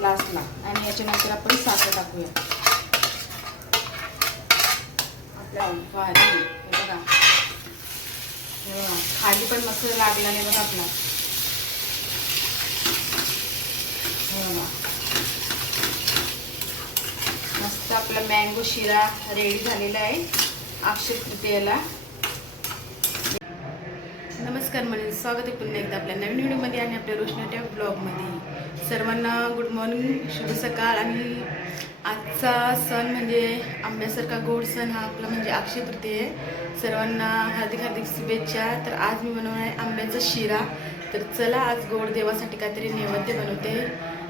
लास्टला आणि याच्यानंतर आपण साखर टाकूया. आपल्या भाजी बघा. खाली पण मस्त लागला नाही बघा आपला. मस्त आपला मँगो शिरा रेडी झालेला आहे. अक्षय तृतीयेला. नमस्कार म्हणजे स्वागत आहे पुन्हा एकदा आपल्या नवीन व्हिडिओमध्ये आणि आपल्या रोशनाट्या ब्लॉगमध्ये. सर्वांना गुड मॉर्निंग शुभ सकाळ आणि आजचा सण म्हणजे आंब्यासारखा गोड सण हा आपला म्हणजे अक्षय तृतीय आहे. सर्वांना हार्दिक हार्दिक शुभेच्छा. तर आज मी बनवणार आहे आंब्याचा शिरा. तर चला आज गोड देवासाठी काहीतरी नैवेद्य बनवते.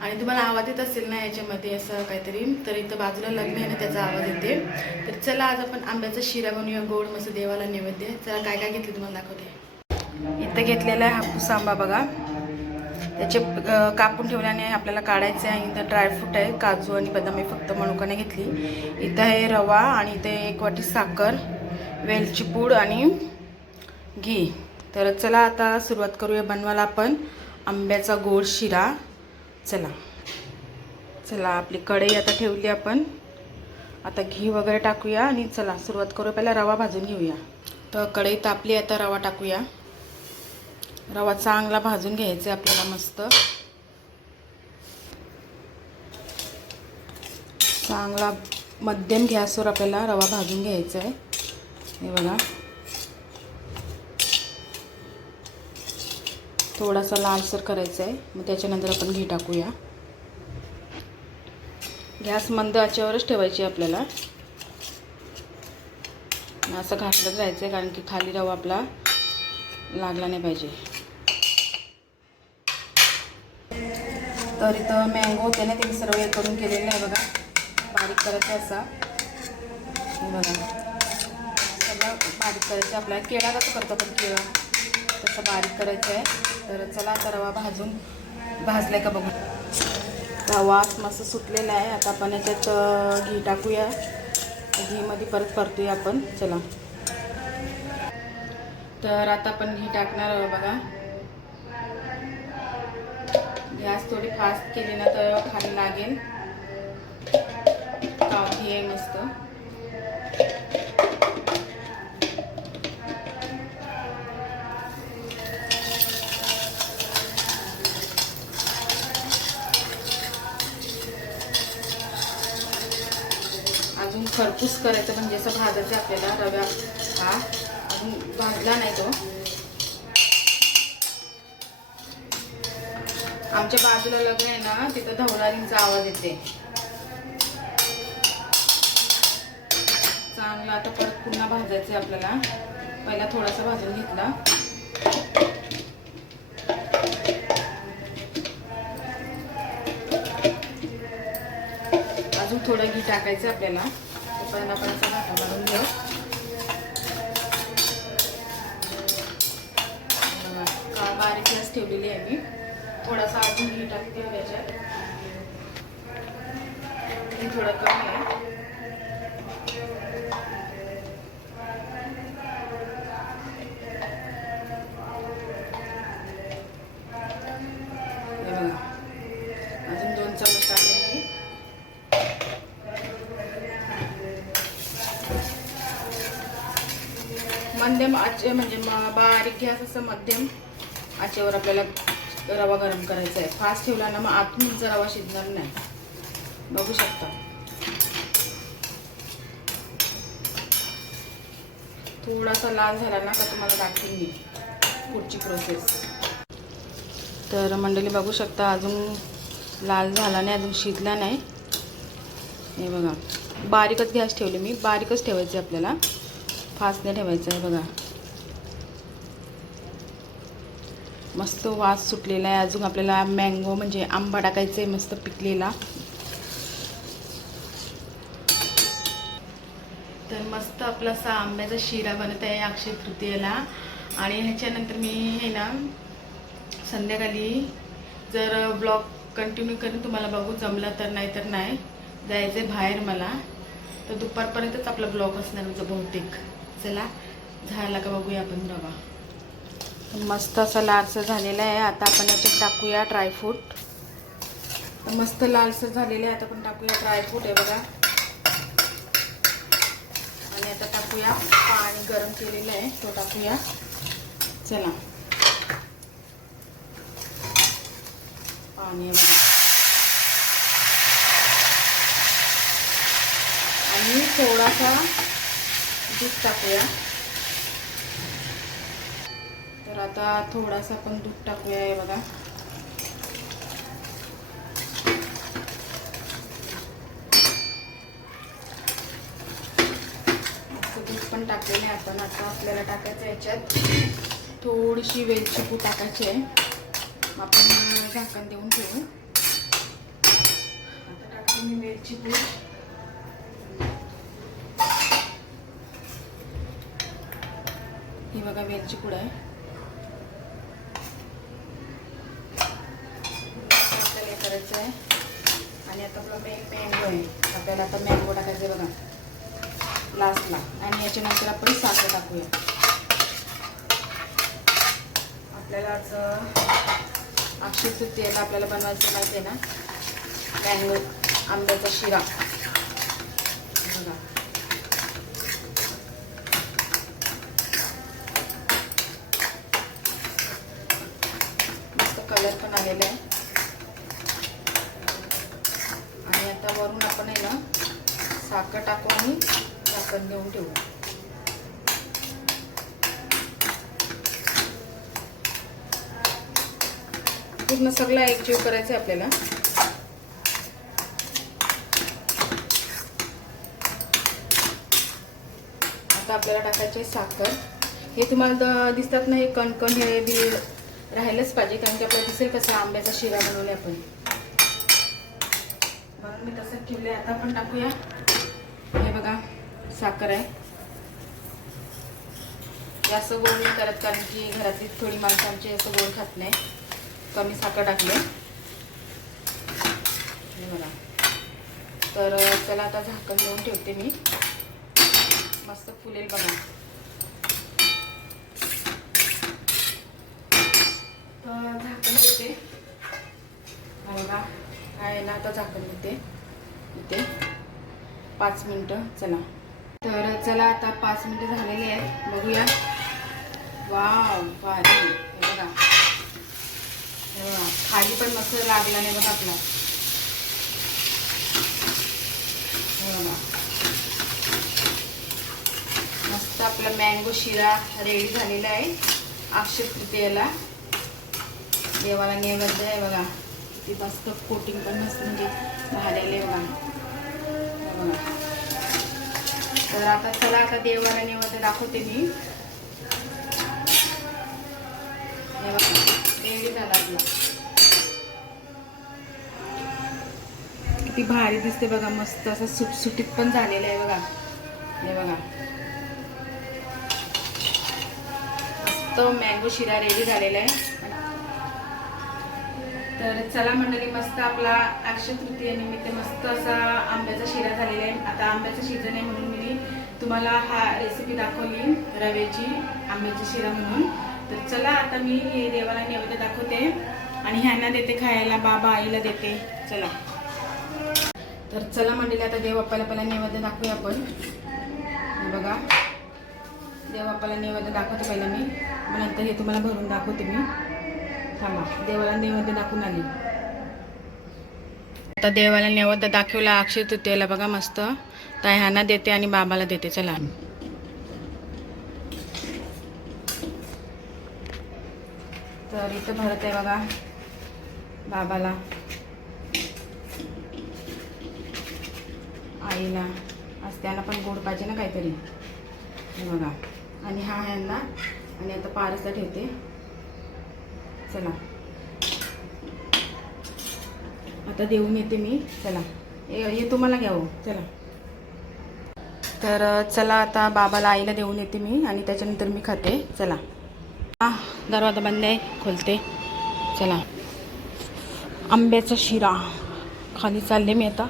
आणि तुम्हाला आवाज येत असेल ना याच्यामध्ये असं काहीतरी तर इथं बाजूला लग्न आहे ना त्याचा आवाज येते. तर चला आज आपण आंब्याचा शिरा बनवूया गोड मस्त देवाला नैवेद्य. चला काय काय घेतले तुम्हाला दाखवते? इथं घेतलेला आहे हापूस आंबा बघा. त्याचे कापून ठेवल्याने आपल्याला काढायचे आहे. इथं ड्रायफ्रूट आहे काजू आणि बदाम हे फक्त मनुकाने घेतली. इथं आहे रवा आणि इथे एक वाटी साखर वेलची पूड आणि घी. तर चला आता सुरुवात करूया बनवायला आपण. आंब्याचा गोड शिरा. चला. चला आपली कढई आता ठेवली आपण. आता घी वगैरे टाकूया आणि चला सुरुवात करूया. पहिला रवा भाजून घेऊया. तर कढई तापली आता रवा टाकूया. रवा चांगला भाजून घ्यायचा आहे आपल्याला मस्त. चांगला मध्यम गॅसवर आपल्याला रवा भाजून घ्यायचा आहे. हे बघा. थोडासा लालसर करायचा आहे. मग त्याच्यानंतर आपण घी टाकूया. गॅस मंद आचेवरच ठेवायची आहे आपल्याला. असं घासलंच राहायचं आहे कारण की खाली रवा आपला लागला नाही पाहिजे. तर इथं मँगो होते ना ते मी सर्व हे करून केलेले आहे बघा. बारीक करायचं असा. बघा. सगळं बारीक करायचं आपल्याला. केळा कसं करतो आपण केळं? तसं बारीक करायचं आहे. तर चला आता रवा भाजून भाजलाय का बघू. रवा मस्त सुटलेला आहे. आता आपण याच्यात घी टाकूया. घीमध्ये परत परतूया आपण. चला. तर आता आपण घी टाकणार आहोत बघा. गॅस थोडी फास्ट केली ना तर खाली लागेल. काव आहे मस्त. अजून खरपूस करायचं म्हणजे असं भाजायचं आपल्याला रव्या हा. अजून भाजला नाही तो. आमच्या बाजूला लग्न आहे ना तिथं धवलारींचा आवाज येते. चांगला आता परत पुन्हा भाजायचं आहे आपल्याला. पहिला थोडासा भाजून घेतला. अजून थोडं घी टाकायचं आहे आपल्याला. पण आपण असं घाटा मारून घेऊ. ठेवलेली आहे मी. थोडासा अजून घी टाकते त्याच्यात थोडं कमी आहे. अजून दोन टाकले मध्यम आचे म्हणजे म- बारीक गॅस असं मध्यम. आचेवर आपल्याला रवा गरम करायचा आहे. फास्ट ठेवला ना मग आतून जर रवा शिजणार नाही. बघू शकता. थोडासा लाल झाला ना का तुम्हाला दाखवून मी पुढची प्रोसेस तर मंडळी बघू शकता अजून लाल झाला नाही अजून शिजला नाही. हे बघा. बारीकच गॅस ठेवले मी. बारीकच ठेवायचे आपल्याला. फास्ट नाही ठेवायचं आहे बघा. मस्त वास सुटलेला आहे. अजून आपल्याला मँगो म्हणजे आंबा टाकायचा आहे मस्त पिकलेला. तर मस्त आपला असा आंब्याचा शिरा बनत आहे अक्षय तृतीयेला. आणि ह्याच्यानंतर मी हे ना संध्याकाळी जर ब्लॉग कंटिन्यू करून तुम्हाला बघू जमला तर नाही तर नाही जायचं आहे बाहेर मला. तर दुपारपर्यंतच आपला ब्लॉग असणार म्हणजे बहुतेक. चला झाला का बघूया आपण रवा. मस्त असा लालसर झालेला आहे. आता आपण याच्यात टाकूया ड्रायफ्रूट मस्त लालसर झालेले आहे. आता आपण टाकूया ड्रायफ्रूट आहे बघा. आणि आता टाकूया पाणी गरम केलेलं आहे. तो टाकूया. चला. पाणी आहे बघा. आणि थोडासा दूध टाकूया. तर आता थोडासा पण दूध टाकूया हे बघा. दूध पण टाकलेलं आहे आपण. आता आपल्याला टाकायचं याच्यात. थोडीशी वेलची पू टाकायची आहे. आपण झाकण देऊन ठेवू. आता टाकते मी वेलची पू ही बघा वेलची पूड आहे आपल्याला हे करायचं आहे आणि आता आपला मे मँगो आहे आपल्याला आता मँगो टाकायचं आहे बघा. लास्टला आणि याच्यानंतर आपण साखर टाकूया. आपल्याला आज अक्षय तृतीयेला आपल्याला बनवायचं माहिती आहे ना? मँगो आंब्याचा शिरा बघा मस्त कलर पण आलेला आहे करून आपण आहे ना साखर टाकू आणि झाकण देऊन ठेवू. पूर्ण सगळा एकजीव करायचं आहे आपल्याला. आता आपल्याला टाकायचे साखर. हे तुम्हाला दिसतात ना हे कणकण हे बी राहायलाच पाहिजे कारण की आपल्याला दिसेल कसं आंब्याचा शिरा बनवले आपण. मी तसं ठेवले आता आपण टाकूया. हे बघा साखर आहे. जास्त गोड नाही करत कारण की घरातली थोडी माणसं आमची असं गोड खात नाही. कमी साखर टाकले हे बघा. तर चला आता झाकण देऊन ठेवते मी. मस्त फुलेल बघा तर झाकण देते हा बघा आहे आता झाकण देते इथे. पाच मिनटं चला. तर चला आता पाच मिनटं झालेली आहे बघूया. वाव भारी. हे बघा. हे बघा. खाली पण मस्त लागला नाही बघा आपला. हे बघा. मस्त आपला मँगो शिरा रेडी झालेला आहे. अक्षय तृतीयेला. देवाला नैवेद्य आहे बघा. ती मस्त कोटिंग पण मस्त म्हणजे भाजायला आहे बघा बघा तर आता चला आता देवाला नैवेद्य दाखवते मी. हे बघा झाला आपला. किती भारी दिसते बघा मस्त असं सुटसुटीत पण झालेलं आहे बघा. हे बघा. मस्त मँगो शिरा रेडी झालेला आहे. तर चला मंडळी मस्त आपला अक्षय तृतीयेनिमित्त मस्त असा आंब्याचा शिरा झालेला आहे. आता आंब्याचा सीझन आहे म्हणून मी तुम्हाला हा रेसिपी दाखवली रव्याची आंब्याची शिरा म्हणून. तर चला आता मी हे देवाला नैवेद्य दाखवते आणि ह्यांना देते खायला बाबा आईला देते. चला. तर चला मंडळी आता देवबाप्पाला पहिला नैवेद्य दाखवूया आपण. बघा. देवबाप्पाला नैवेद्य दाखवते पहिला मी. मग नंतर हे तुम्हाला भरून दाखवते मी. थांबा. देवाला नैवेद्य दाखवून आली. आता देवाला नैवेद्य दाखवला अक्षय तृतीयेला बघा मस्त. तर ह्यांना देते आणि बाबाला देते. चला. तर इथं भरत आहे बघा बाबाला. आईला. आज त्यांना पण गोड पाहिजे ना काहीतरी. बघा. आणि हा ह्यांना. आणि आता पारसला ठेवते. चला. आता देऊन येते मी. चला. ये तुम्हाला घ्यावं हो. चला. तर चला आता बाबाला आईला देऊन येते मी आणि त्याच्यानंतर मी खाते. चला. हा दरवाजा बंद आहे. खोलते. चला. आंब्याचा शिरा. खाली चालले मी आता.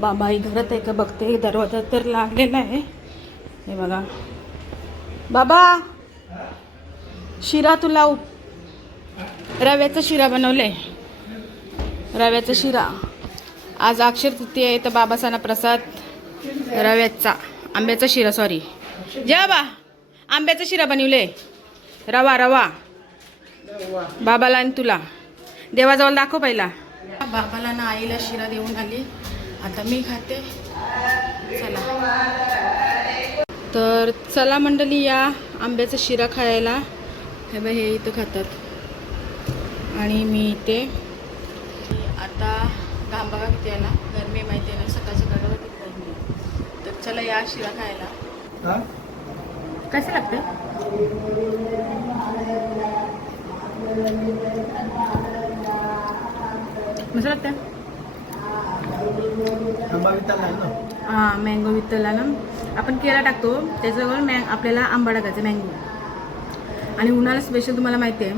बाबा आई घरात आहे का? बघते. दरवाजा तर लागलेला आहे. हे बघा. बाबा! शिरा तुला उप रव्याचा शिरा बनवले. रव्याचा शिरा. आज अक्षर तृतीय आहे तर बाबासाना प्रसाद रव्याचा. आंब्याचा शिरा सॉरी जेवा बा आंब्याचा शिरा बनवले. रवा रवा. बाबाला आणि तुला. देवाजवळ दाखव पहिला. बाबाला ना आईला शिरा देऊन आली. आता मी खाते. चला. तर चला मंडळी या आंब्याचा शिरा खायला. हे बघ हे इथं खातात. आणि मी इथे आता घाम बघा किती आला गरमी माहिती आहे ना सकाळ सकाळ किती गरमी. तर चला या शिरा खायला. कसं लागतं? मस्त लागतं? हां मँगो वित्तला ना. आपण केला टाकतो. त्याच्यावर मँग आपल्याला आंबा टाकायचा मँगो आणि उन्हाळा स्पेशल तुम्हाला माहिती आहे.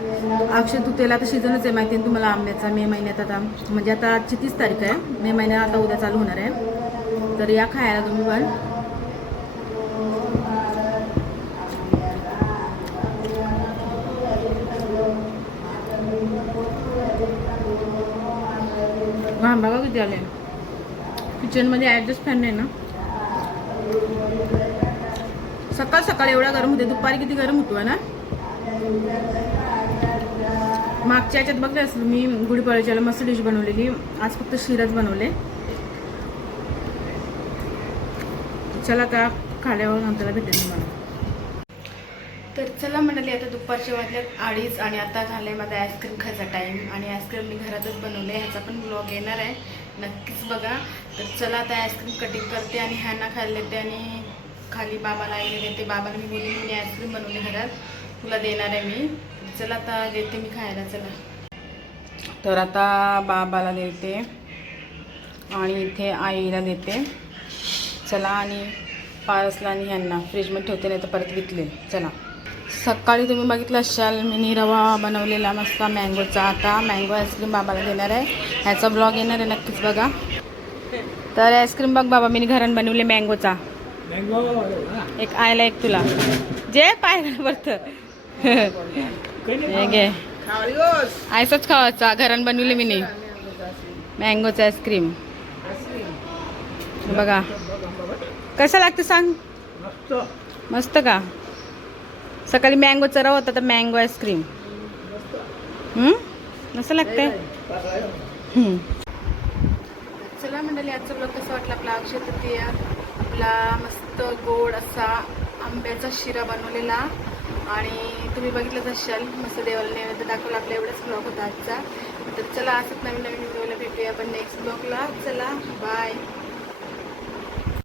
अक्षय तृतीयेला आता सीझनच आहे माहिती आहे तुम्हाला आंब्याचा मे महिन्यात आता. म्हणजे आता आजची तीस तारीख आहे. मे महिन्यात आता उद्या चालू होणार आहे. तर या खायला तुम्ही पण. हां बघा किती आले. किचनमध्ये ॲडजस्ट फॅन नाही ना. सकाळ सकाळ एवढा गरम होते दुपारी किती गरम होतो ना? मागच्या याच्यात बघले असेल मी गुढीपाडव्याच्याला मस्त डिश बनवलेली. आज फक्त शिरच बनवले. चला आता खाल्यावर नंतर भेटेल तुम्हाला. तर चला म्हणाली आता दुपारच्या वाजल्यात अडीच आणि आता झालंय माझा आईस्क्रीम खायचा टाईम आणि आईस्क्रीम मी घरातच बनवले ह्याचा पण ब्लॉग येणार आहे. नक्कीच बघा. तर चला आता आईस्क्रीम कटिंग करते आणि ह्यांना खायला देते आणि खाली बाबाला आईने देते. बाबाला मी बोलली मी आईस्क्रीम बनवली घरात. तुला देणार आहे मी. चला आता देते मी खायला चला. तर आता बाबाला देते आणि इथे आईला देते. चला आणि पारसला आणि ह्यांना फ्रीजमध्ये ठेवते नाही तर परत विकले. चला. सकाळी तुम्ही बघितलं असाल मी रवा बनवलेला मस्त मँगोचा आता मँगो आईस्क्रीम बाबाला देणार आहे. ह्याचा ब्लॉग येणार आहे नक्कीच बघा. तर आईस्क्रीम बघ बाबा मी घरात बनवले मँगोचा एक आयला एक तुला. जे पाय बरत घे आयसच खावायचा घरात बनवले मी मँगोचा आईस्क्रीम बघा कसं लागतं सांग मस्त का सकाळी मँगोचा रवा होता तर मँगो आईस्क्रीम मस्त लागतंय हम्म. चला मंडळी आजचा ब्लॉग कसा वाटला आपला अक्षय तृतीया? आपला मस्त गोड असा आंब्याचा शिरा बनवलेला. आणि तुम्ही बघितलंच असाल मस्त देवाला नैवेद्य दाखवला आपला एवढाच ब्लॉग होता आजचा. तर चला असंच नवीन नवीन व्हिडिओला भेटूया. आपण नेक्स्ट ब्लॉगला चला बाय